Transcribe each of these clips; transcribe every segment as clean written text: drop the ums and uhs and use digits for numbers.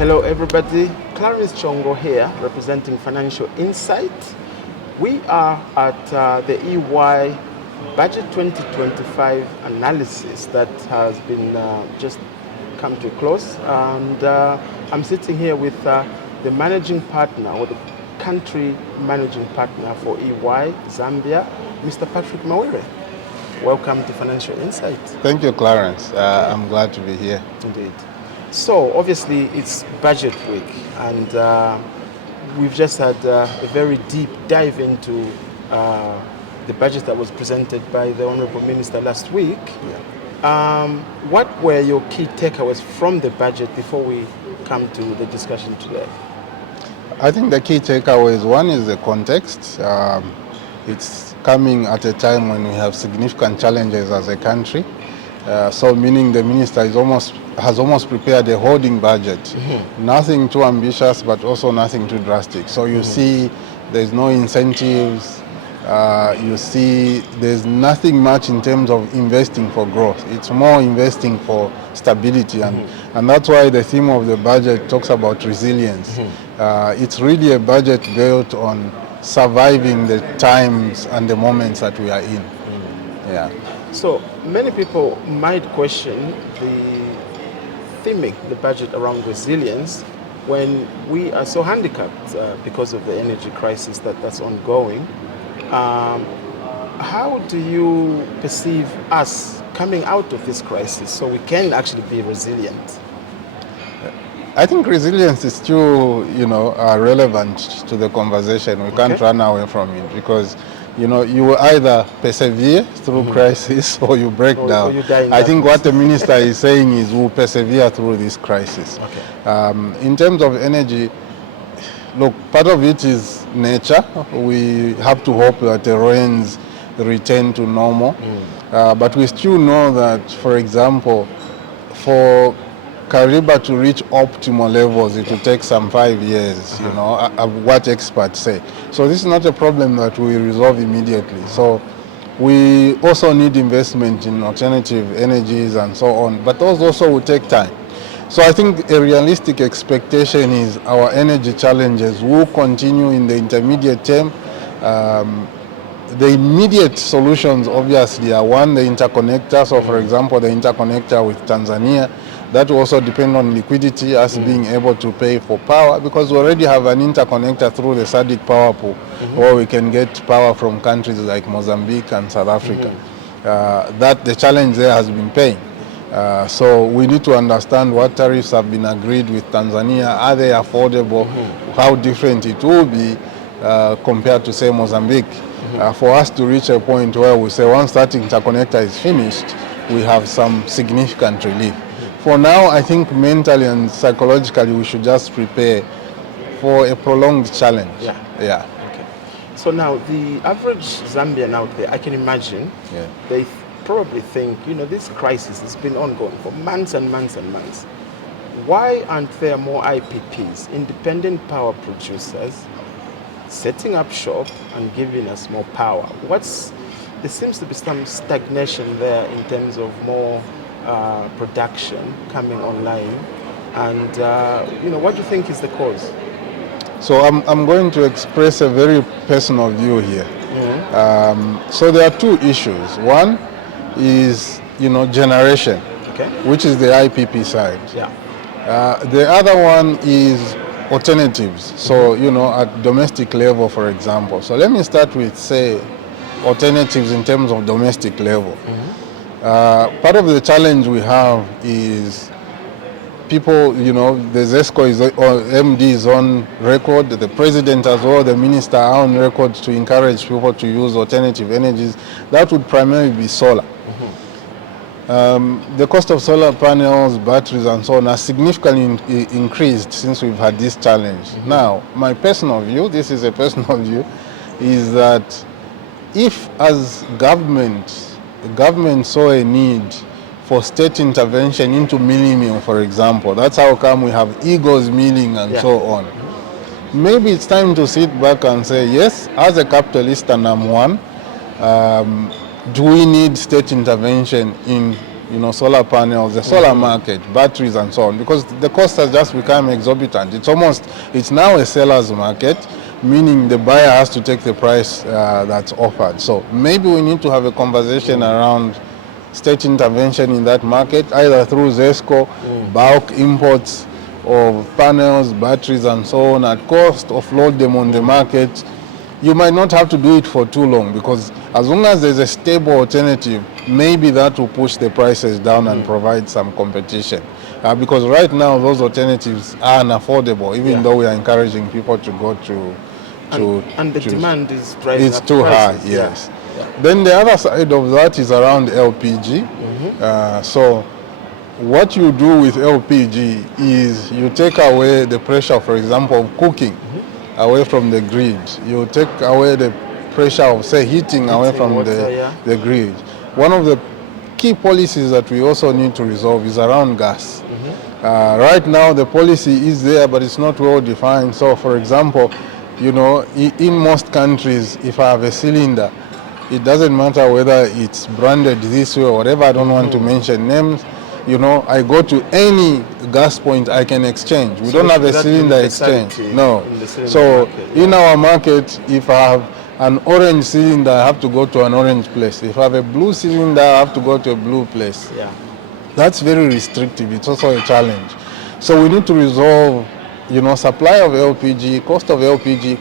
Hello everybody, Clarence Chongo here representing Financial Insight. We are at the EY Budget 2025 analysis that has been just come to a close, and I'm sitting here with the managing partner or the country managing partner for EY Zambia, Mr. Patrick Mawere. Welcome to Financial Insight. Thank you, Clarence. I'm glad to be here. Indeed. So obviously it's budget week, and we've just had a very deep dive into the budget that was presented by the Honorable Minister last week. Yeah. What were your key takeaways from the budget before we come to the discussion today? I think the key takeaways, one is the context. It's coming at a time when we have significant challenges as a country. So meaning the minister has almost prepared a holding budget. Mm-hmm. Nothing too ambitious, but also nothing too drastic. So you see there's no incentives. You see there's nothing much in terms of investing for growth. It's more investing for stability. And that's why the theme of the budget talks about resilience. It's really a budget built on surviving the times and the moments that we are in. Yeah. So many people might question the budget around resilience when we are so handicapped because of the energy crisis that's ongoing. How do you perceive us coming out of this crisis so we can actually be resilient? I think resilience is still, relevant to the conversation. We can't run away from it because you will either persevere through crisis or you break down. Or you die in I think what the minister is saying is we'll persevere through this crisis. Okay. In terms of energy, look, part of it is nature. We have to hope that the rains return to normal. But we still know that, for example, for Kariba to reach optimal levels, it will take some 5 years, what experts say. So this is not a problem that we resolve immediately. So we also need investment in alternative energies and so on, but those also will take time. So I think a realistic expectation is our energy challenges will continue in the intermediate term. The immediate solutions obviously are one, the interconnector. So for example, the interconnector with Tanzania, that will also depend on liquidity, us being able to pay for power, because we already have an interconnector through the SADC power pool, where we can get power from countries like Mozambique and South Africa. That the challenge there has been paying. So we need to understand what tariffs have been agreed with Tanzania. Are they affordable? How different it will be compared to, say, Mozambique. For us to reach a point where we say once that interconnector is finished, we have some significant relief. For now, I think mentally and psychologically we should just prepare for a prolonged challenge. Yeah. Okay. So now the average Zambian out there, I can imagine, they probably think, this crisis has been ongoing for months and months and months. Why aren't there more IPPs, independent power producers, setting up shop and giving us more power? There seems to be some stagnation there in terms of more production coming online, and what do you think is the cause? So I'm going to express a very personal view here. So there are two issues. One is generation, which is the IPP side. The other one is alternatives. So at domestic level, for example. So let me start with, say, alternatives in terms of domestic level. Part of the challenge we have is people, the ZESCO or MD is on record, the president as well, the minister are on record to encourage people to use alternative energies. That would primarily be solar. The cost of solar panels, batteries and so on are significantly increased since we've had this challenge. Now, my personal view, this is a personal view, is that if as the government saw a need for state intervention into milling mill, for example. That's how come we have Eagles milling and so on. Maybe it's time to sit back and say, yes, as a capitalist, and I'm one, do we need state intervention in solar panels, the solar market, batteries and so on, because the cost has just become exorbitant. It's now a seller's market, meaning the buyer has to take the price that's offered. So maybe we need to have a conversation around state intervention in that market, either through ZESCO, bulk imports of panels, batteries and so on at cost, offload them on the market. You might not have to do it for too long, because as long as there's a stable alternative, maybe that will push the prices down and provide some competition. Because right now those alternatives are unaffordable, even though we are encouraging people to go to and the demand is driving it's up too prices. high, yes. Then the other side of that is around LPG. So what you do with LPG is you take away the pressure, for example, of cooking away from the grid. You take away the pressure of, say, heating away from water, the grid. One of the key policies that we also need to resolve is around gas. Right now the policy is there, but it's not well defined. So for example, in most countries, if I have a cylinder, it doesn't matter whether it's branded this way or whatever, I don't want to mention names, I go to any gas point I can exchange. We don't have a cylinder exchange. No. So in our market, if I have an orange cylinder, I have to go to an orange place. If I have a blue cylinder, I have to go to a blue place. That's very restrictive. It's also a challenge. So we need to resolve, supply of LPG,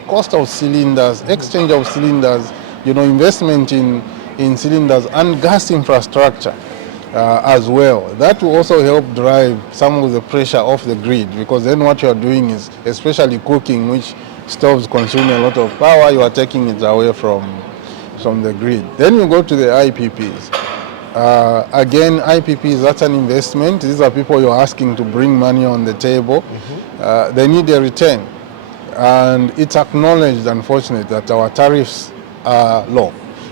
cost of cylinders, exchange of cylinders, investment in cylinders and gas infrastructure as well. That will also help drive some of the pressure off the grid, because then what you are doing is, especially cooking, which stoves consume a lot of power, you are taking it away from the grid. Then you go to the IPPs. Again, IPPs, that's an investment. These are people you're asking to bring money on the table. They need a return. And it's acknowledged, unfortunately, that our tariffs are low.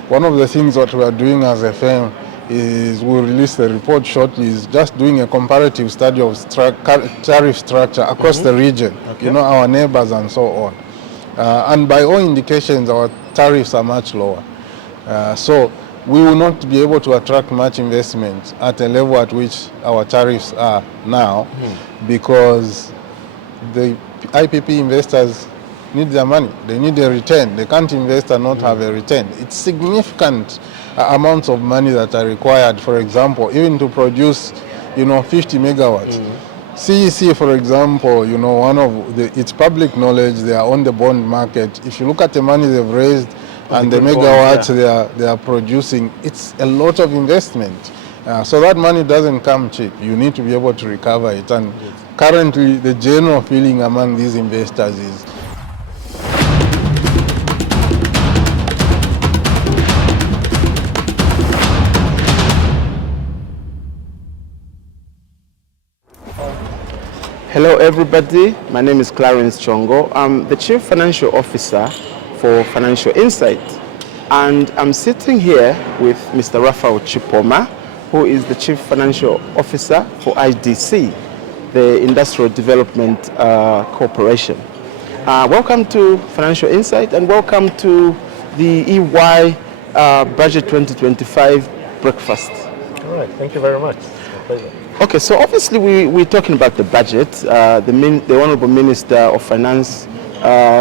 One of the things that we are doing as a firm is, we'll release the report shortly, is just doing a comparative study of tariff structure across the region, our neighbors and so on. And by all indications, our tariffs are much lower. So we will not be able to attract much investment at a level at which our tariffs are now, because the IPP investors need their money. They need a return. They can't invest and not have a return. It's significant amounts of money that are required, for example, even to produce, 50 megawatts. CEC, for example, it's public knowledge, they are on the bond market. If you look at the money they've raised and the megawatts they are producing, it's a lot of investment. So that money doesn't come cheap. You need to be able to recover it. And currently, the general feeling among these investors is, Hello everybody, my name is Clarence Chongo. I'm the Chief Financial Officer for Financial Insight, and I'm sitting here with Mr. Raphael Chipoma, who is the Chief Financial Officer for IDC, the Industrial Development Corporation. Welcome to Financial Insight and welcome to the EY Budget 2025 breakfast. All right, thank you very much. It's a pleasure. Okay, so obviously we're talking about the budget. The Honorable Minister of Finance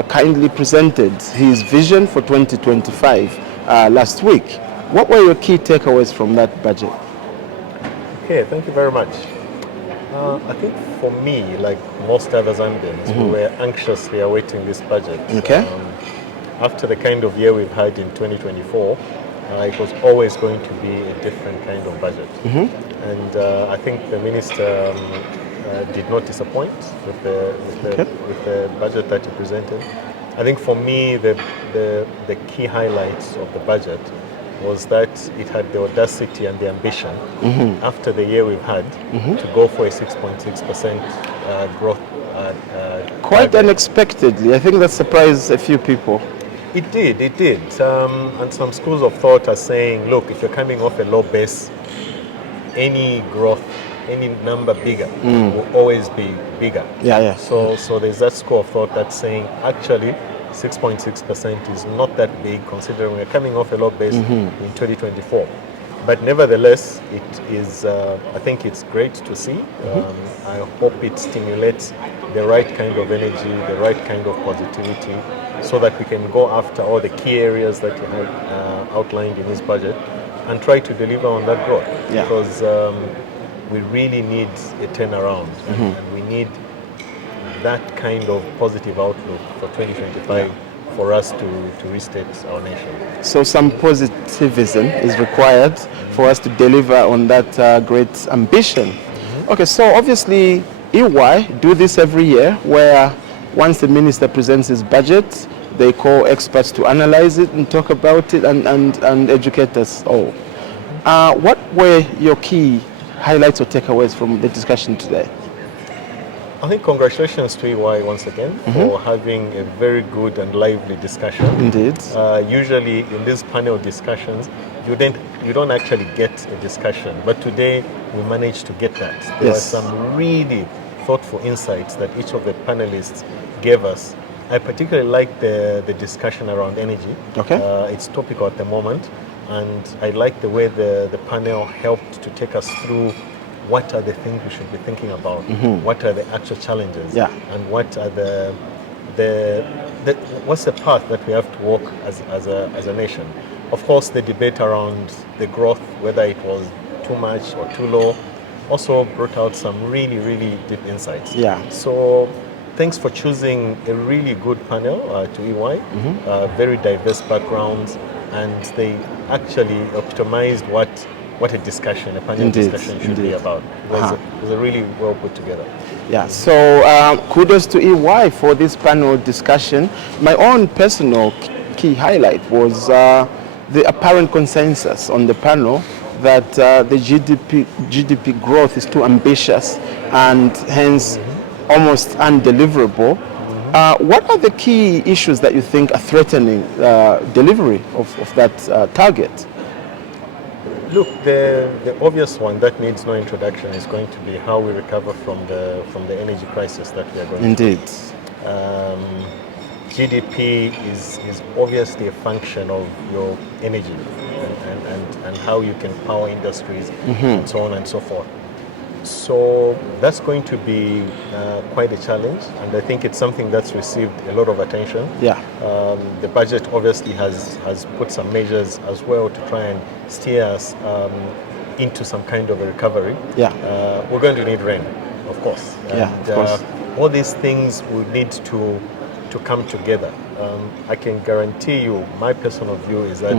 kindly presented his vision for 2025 last week. What were your key takeaways from that budget? Okay, thank you very much. I think for me, like most other Zambians, we were anxiously awaiting this budget. Okay. After the kind of year we've had in 2024, it was always going to be a different kind of budget. And I think the minister did not disappoint with the budget that he presented. I think for me, the key highlights of the budget was that it had the audacity and the ambition, after the year we've had, to go for a 6.6% growth. Quite unexpectedly. I think that surprised a few people. It did. And some schools of thought are saying, look, if you're coming off a low base, any growth, any number bigger will always be bigger. So there's that school of thought that's saying, actually, 6.6% is not that big, considering we're coming off a low base in 2024. But nevertheless, it is. I think it's great to see. I hope it stimulates the right kind of energy, the right kind of positivity, so that we can go after all the key areas that he had outlined in his budget and try to deliver on that growth. Yeah. Because we really need a turnaround, and we need that kind of positive outlook for 2025 for us to restate our nation. So some positivism is required for us to deliver on that great ambition. Okay, so obviously EY do this every year, where once the minister presents his budget, they call experts to analyze it and talk about it and educate us all. What were your key highlights or takeaways from the discussion today? I think congratulations to EY once again for having a very good and lively discussion. Indeed. Usually in these panel discussions, you don't actually get a discussion, but today we managed to get that. There were some really thoughtful insights that each of the panelists gave us. I particularly like the discussion around energy. Okay. It's topical at the moment, and I like the way the panel helped to take us through what are the things we should be thinking about, what are the actual challenges, and what are what's the path that we have to walk as a nation. Of course, the debate around the growth, whether it was too much or too low, also brought out some really, really deep insights. Yeah. So thanks for choosing a really good panel to EY, very diverse backgrounds, and they actually optimized what a discussion, a panel discussion should be about. It was a really well put together. Yeah, so kudos to EY for this panel discussion. My own personal key highlight was the apparent consensus on the panel that the GDP growth is too ambitious and hence almost undeliverable. What are the key issues that you think are threatening delivery of that target? Look, the obvious one that needs no introduction is going to be how we recover from the energy crisis that we are going Indeed. through. GDP is obviously a function of your energy and how you can power industries and so on and so forth. So that's going to be quite a challenge, and I think it's something that's received a lot of attention. Yeah. The budget obviously has put some measures as well to try and steer us into some kind of a recovery. Yeah. We're going to need rain, of course. Yeah, And, of course. all these things will need to come together. I can guarantee you, my personal view is that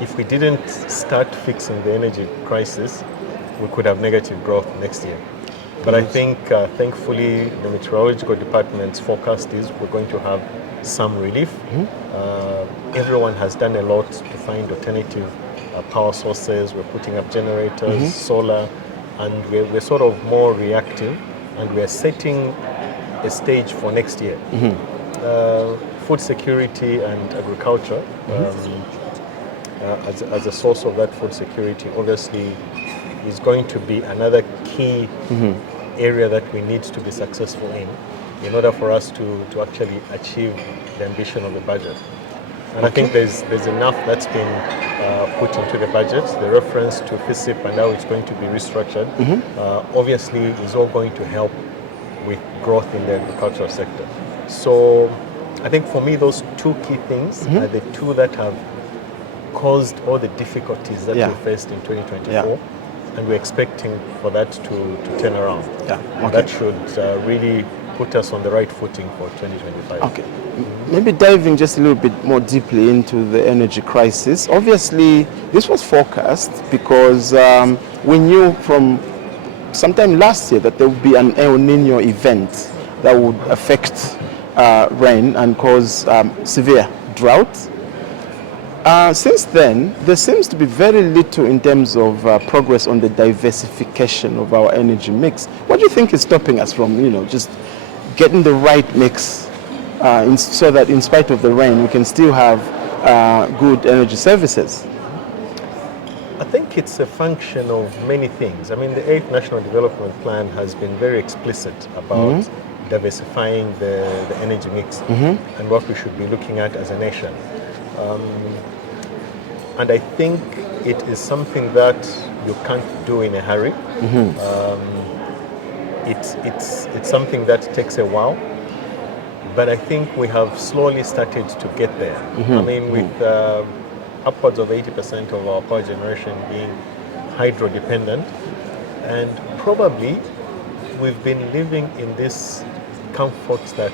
if we didn't start fixing the energy crisis, we could have negative growth next year. But I think, thankfully, the meteorological department's forecast is we're going to have some relief. Everyone has done a lot to find alternative power sources. We're putting up generators, solar, and we're sort of more reactive, and we're setting a stage for next year. Food security and agriculture, as a source of that food security, obviously is going to be another key area that we need to be successful in order for us to actually achieve the ambition of the budget. And I think there's enough that's been put into the budget. The reference to FIZ and how it's going to be restructured, obviously is all going to help with growth in the agricultural sector. So I think for me, those two key things are the two that have caused all the difficulties that we faced in 2024. And we're expecting for that to turn around. That should really put us on the right footing for 2025. Okay. Maybe diving just a little bit more deeply into the energy crisis. Obviously, this was forecast because we knew from sometime last year that there would be an El Nino event that would affect rain and cause severe drought. Since then, there seems to be very little in terms of progress on the diversification of our energy mix. What do you think is stopping us from, just getting the right mix so that in spite of the rain, we can still have good energy services? I think it's a function of many things. I mean, the 8th National Development Plan has been very explicit about diversifying the energy mix and what we should be looking at as a nation. And I think it is something that you can't do in a hurry. It's something that takes a while, but I think we have slowly started to get there. I mean, with upwards of 80% of our power generation being hydro dependent, and probably we've been living in this comfort that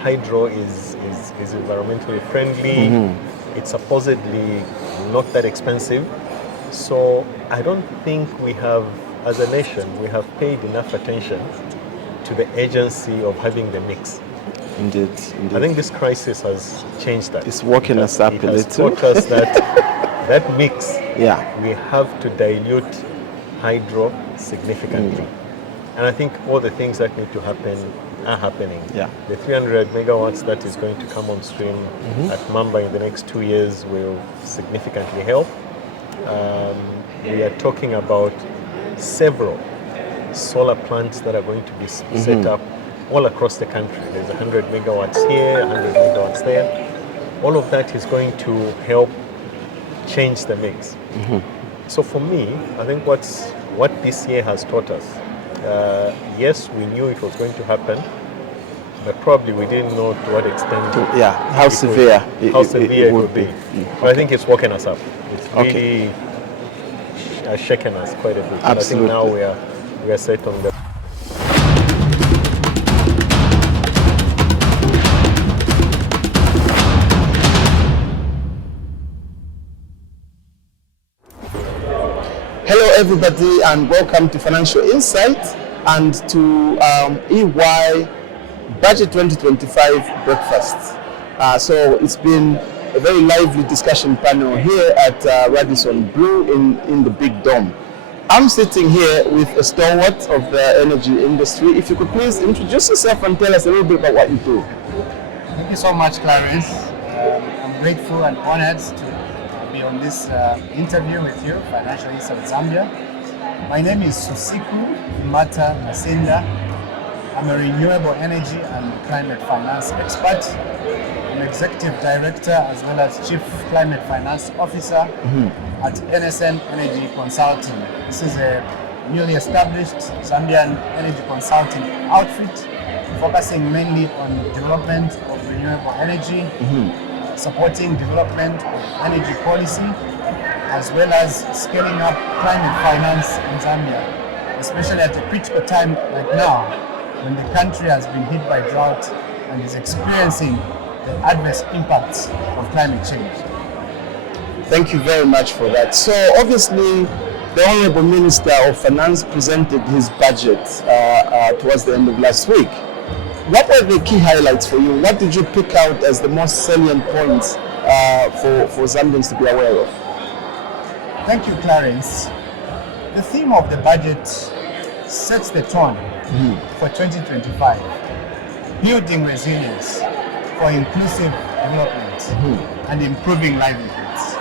hydro is environmentally friendly. It's supposedly not that expensive. So I don't think we have, as a nation, we have paid enough attention to the agency of having the mix. Indeed. I think this crisis has changed that. It's woken us up a little. It has taught us that that mix, we have to dilute hydro significantly. And I think all the things that need to happen are happening. The 300 megawatts that is going to come on stream at Mamba in the next 2 years will significantly help. We are talking about several solar plants that are going to be set up all across the country. There's 100 megawatts here, 100 megawatts there. All of that is going to help change the mix. So for me, I think what this year has taught us, yes, we knew it was going to happen, but probably we didn't know to what extent. How severe it would be. But I think it's woken us up. It's really shaken us quite a bit. Absolutely. I think now we are set on the. Hello everybody and welcome to Financial Insight and to EY Budget 2025 Breakfast. So it's been a very lively discussion panel here at Radisson Blu in the Big Dome. I'm sitting here with a stalwart of the energy industry. If you could please introduce yourself and tell us a little bit about what you do. Thank you so much, Clarence. I'm grateful and honored to be on this interview with you, Financial Insight Zambia. My name is Susiku Mata Masinda. I'm a renewable energy and climate finance expert. I'm Executive Director as well as Chief Climate Finance Officer at NSN Energy Consulting. This is a newly established Zambian energy consulting outfit focusing mainly on development of renewable energy, supporting development of energy policy, as well as scaling up climate finance in Zambia, especially at a critical time like now when the country has been hit by drought and is experiencing the adverse impacts of climate change. Thank you very much for that. So obviously, the Honorable Minister of Finance presented his budget towards the end of last week. What were the key highlights for you? What did you pick out as the most salient points for Zambians to be aware of? Thank you, Clarence. The theme of the budget sets the tone for 2025, building resilience for inclusive development and improving livelihoods.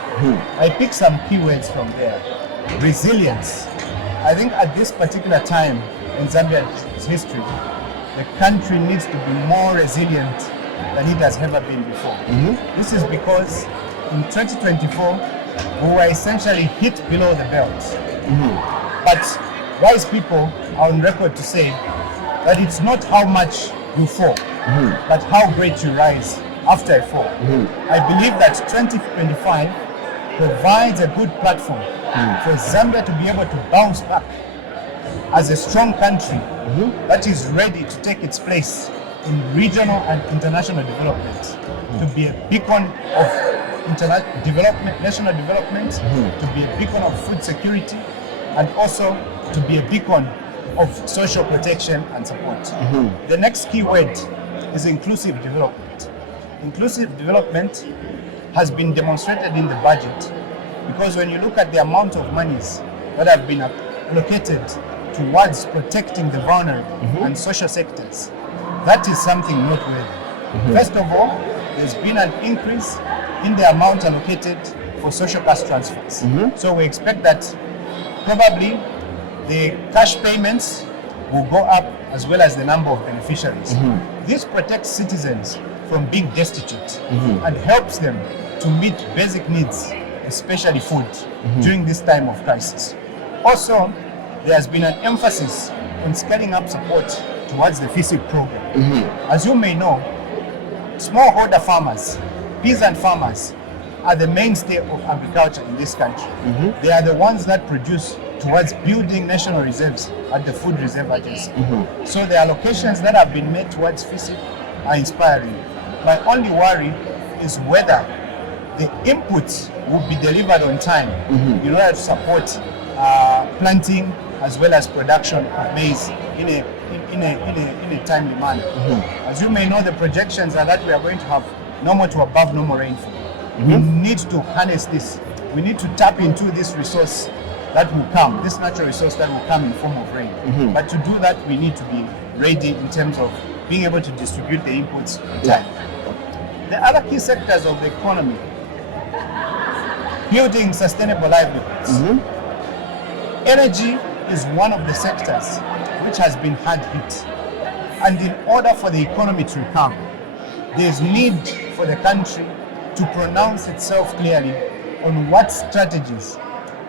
I picked some keywords from there. Resilience. I think at this particular time in Zambia's history, the country needs to be more resilient than it has ever been before. This is because in 2024, we were essentially hit below the belt. But wise people are on record to say that it's not how much you fall, but how great you rise after a fall. I believe that 2025 provides a good platform for Zambia to be able to bounce back as a strong country that is ready to take its place in regional and international development, to be a beacon of national development, to be a beacon of food security, and also to be a beacon of social protection and support. The next key word is inclusive development. Inclusive development has been demonstrated in the budget because when you look at the amount of monies that have been allocated towards protecting the vulnerable and social sectors, that is something noteworthy. First of all, there's been an increase in the amount allocated for social cash transfers. So we expect that probably the cash payments will go up as well as the number of beneficiaries. This protects citizens from being destitute and helps them to meet basic needs especially food, during this time of crisis. Also, there has been an emphasis on scaling up support towards the FIZ program. As you may know, smallholder farmers, peasant farmers, are the mainstay of agriculture in this country. They are the ones that produce towards building national reserves at the Food Reserve Agency. So the allocations that have been made towards FIZ are inspiring. My only worry is whether the inputs will be delivered on time in order to support planting as well as production of maize in a timely manner. As you may know, the projections are that we are going to have normal to above normal rainfall. We need to harness this. We need to tap into this resource that will come, this natural resource that will come in form of rain. But to do that, we need to be ready in terms of being able to distribute the inputs on time. The other key sectors of the economy, building sustainable livelihoods. Energy is one of the sectors which has been hard hit. And in order for the economy to recover, there is need for the country to pronounce itself clearly on what strategies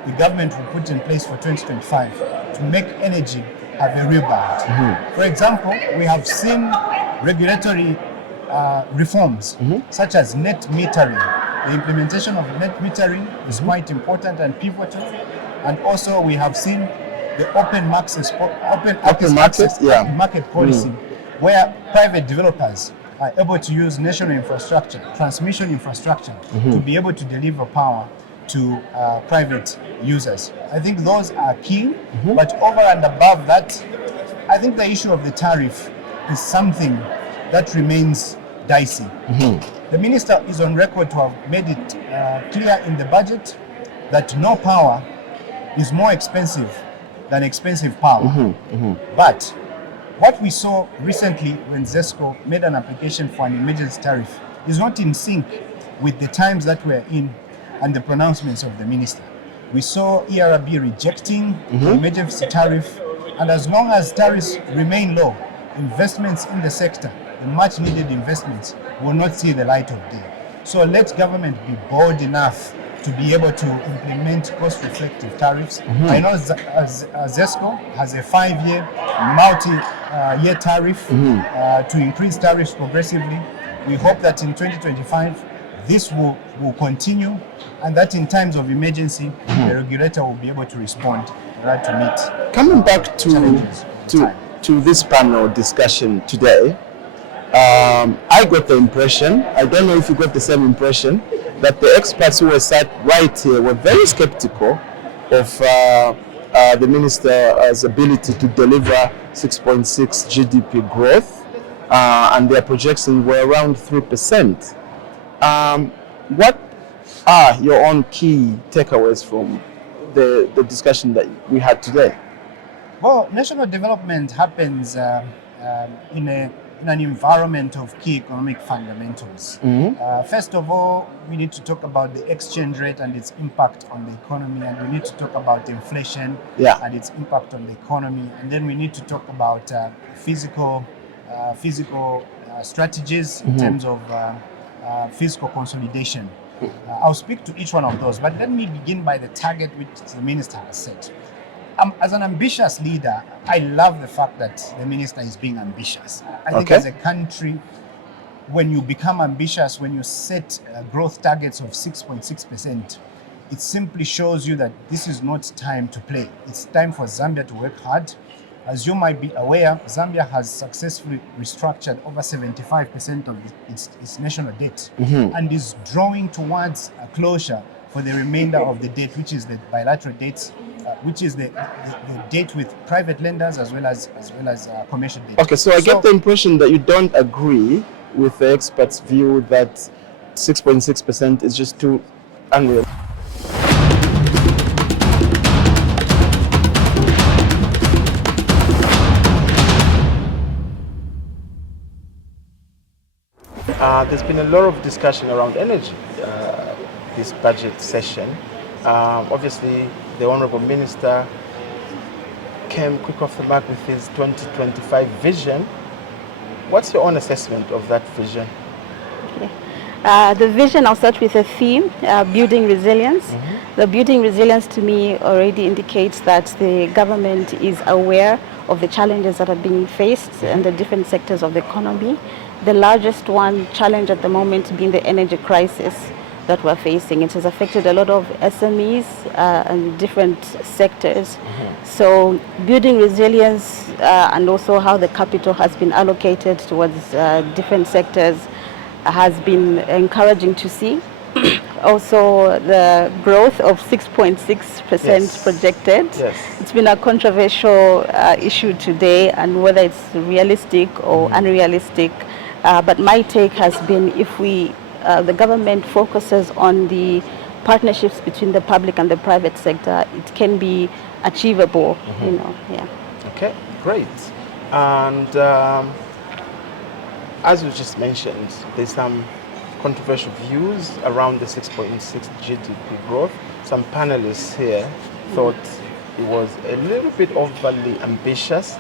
the government will put in place for 2025 to make energy have a rebound. For example, we have seen regulatory reforms such as net metering. The implementation of net metering is quite important and pivotal. And also we have seen the open access market policy, where private developers are able to use national infrastructure, transmission infrastructure, to be able to deliver power to private users. I think those are key, but over and above that, I think the issue of the tariff is something that remains dicey. The minister is on record to have made it clear in the budget that no power is more expensive than expensive power. But what we saw recently when ZESCO made an application for an emergency tariff is not in sync with the times that we're in and the pronouncements of the minister. We saw ERB rejecting the emergency tariff, and as long as tariffs remain low, investments in the sector, the much needed investments, will not see the light of day. So let government be bold enough to be able to implement cost-reflective tariffs. I know ZESCO has a 5-year, multi-year tariff to increase tariffs progressively. We hope that in 2025, this will continue, and that in times of emergency, the regulator will be able to respond in order to meet coming back to this panel discussion today. I got the impression, I don't know if you got the same impression, that the experts who were sat right here were very skeptical of the minister's ability to deliver 6.6 GDP growth, and their projections were around 3%. What are your own key takeaways from the discussion that we had today? Well, national development happens in an environment of key economic fundamentals. First of all, we need to talk about the exchange rate and its impact on the economy, and we need to talk about inflation and its impact on the economy, and then we need to talk about physical strategies in terms of fiscal consolidation. I'll speak to each one of those, but let me begin by the target which the minister has set. As an ambitious leader, I love the fact that the minister is being ambitious. I think as a country, when you become ambitious, when you set growth targets of 6.6%, it simply shows you that this is not time to play. It's time for Zambia to work hard. As you might be aware, Zambia has successfully restructured over 75% of its national debt and is drawing towards a closure for the remainder of the debt, which is the bilateral debts, which is the debt with private lenders as well as commercial debt. Okay, so I get the impression that you don't agree with the experts' view that 6.6% is just too unreal. There's been a lot of discussion around energy this budget session. Obviously, the Honorable Minister came quick off the mark with his 2025 vision. What's your own assessment of that vision? The vision, I'll start with a theme, building resilience. The building resilience to me already indicates that the government is aware of the challenges that are being faced in the different sectors of the economy. The largest one challenge at the moment being the energy crisis that we're facing. It has affected a lot of SMEs and different sectors. So building resilience and also how the capital has been allocated towards different sectors has been encouraging to see. Also the growth of 6.6% projected. It's been a controversial issue today, and whether it's realistic or unrealistic. But my take has been, if the government focuses on the partnerships between the public and the private sector, it can be achievable. Okay, great. And as you just mentioned, there's some controversial views around the 6.6 GDP growth. Some panelists here thought it was a little bit overly ambitious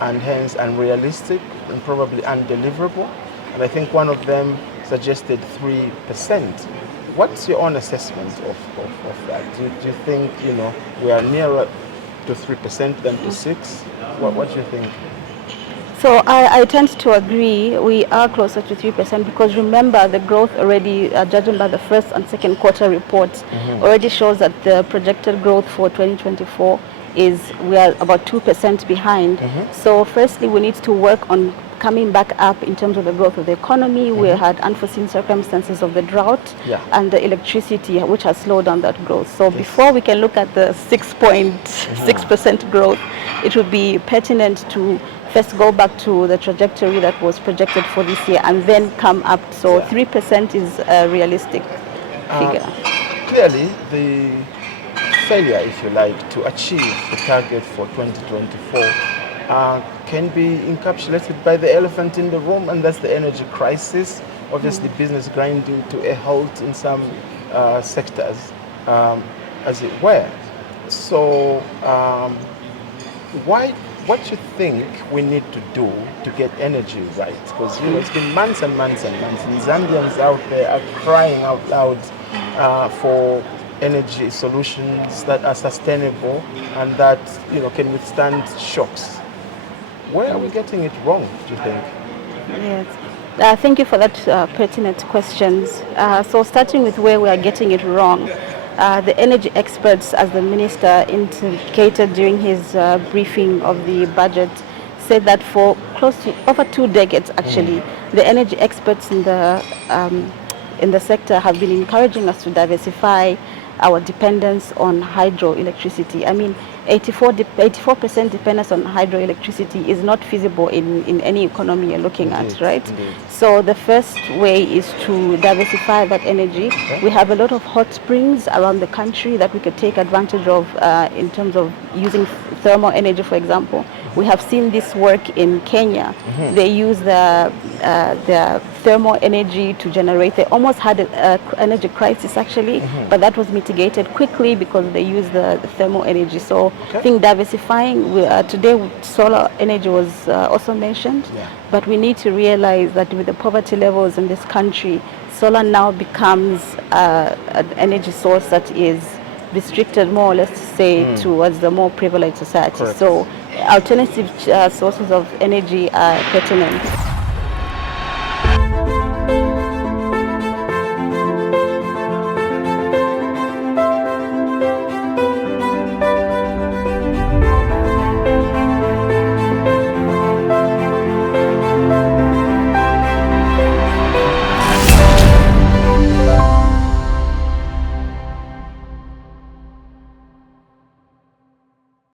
and hence unrealistic and probably undeliverable. And I think one of them suggested 3%. What's your own assessment of that? Do you think we are nearer to 3% than to 6%? What do you think? So I tend to agree. We are closer to 3% because remember the growth already, judging by the first and second quarter reports, already shows that the projected growth for 2024 we are about 2% behind. So firstly, we need to work on coming back up in terms of the growth of the economy. We had unforeseen circumstances of the drought and the electricity, which has slowed down that growth. So before we can look at the 6.6% growth, it would be pertinent to first go back to the trajectory that was projected for this year and then come up. So 3% is a realistic figure. Clearly, the failure, if you like, to achieve the target for 2024 can be encapsulated by the elephant in the room, and that's the energy crisis. Obviously, business grinding to a halt in some sectors, as it were. So, what do you think we need to do to get energy right? Because it's been months and months and months, and Zambians out there are crying out loud for energy solutions that are sustainable and that can withstand shocks. Where are we getting it wrong, do you think? Yes. Thank you for that pertinent questions. So starting with where we are getting it wrong, the energy experts, as the minister indicated during his briefing of the budget, said that for close to over 2 decades, actually, the energy experts in the sector have been encouraging us to diversify our dependence on hydroelectricity. I mean, 84% dependence on hydroelectricity is not feasible in any economy you're looking at, right? Indeed. So the first way is to diversify that energy. We have a lot of hot springs around the country that we could take advantage of in terms of using thermal energy, for example. We have seen this work in Kenya. They use the thermal energy to generate. They almost had an energy crisis, actually, but that was mitigated quickly because they use the thermal energy. So I think diversifying, today solar energy was also mentioned, but we need to realize that with the poverty levels in this country, solar now becomes an energy source that is restricted more or less, to say, towards the more privileged society. So alternative sources of energy are pertinent.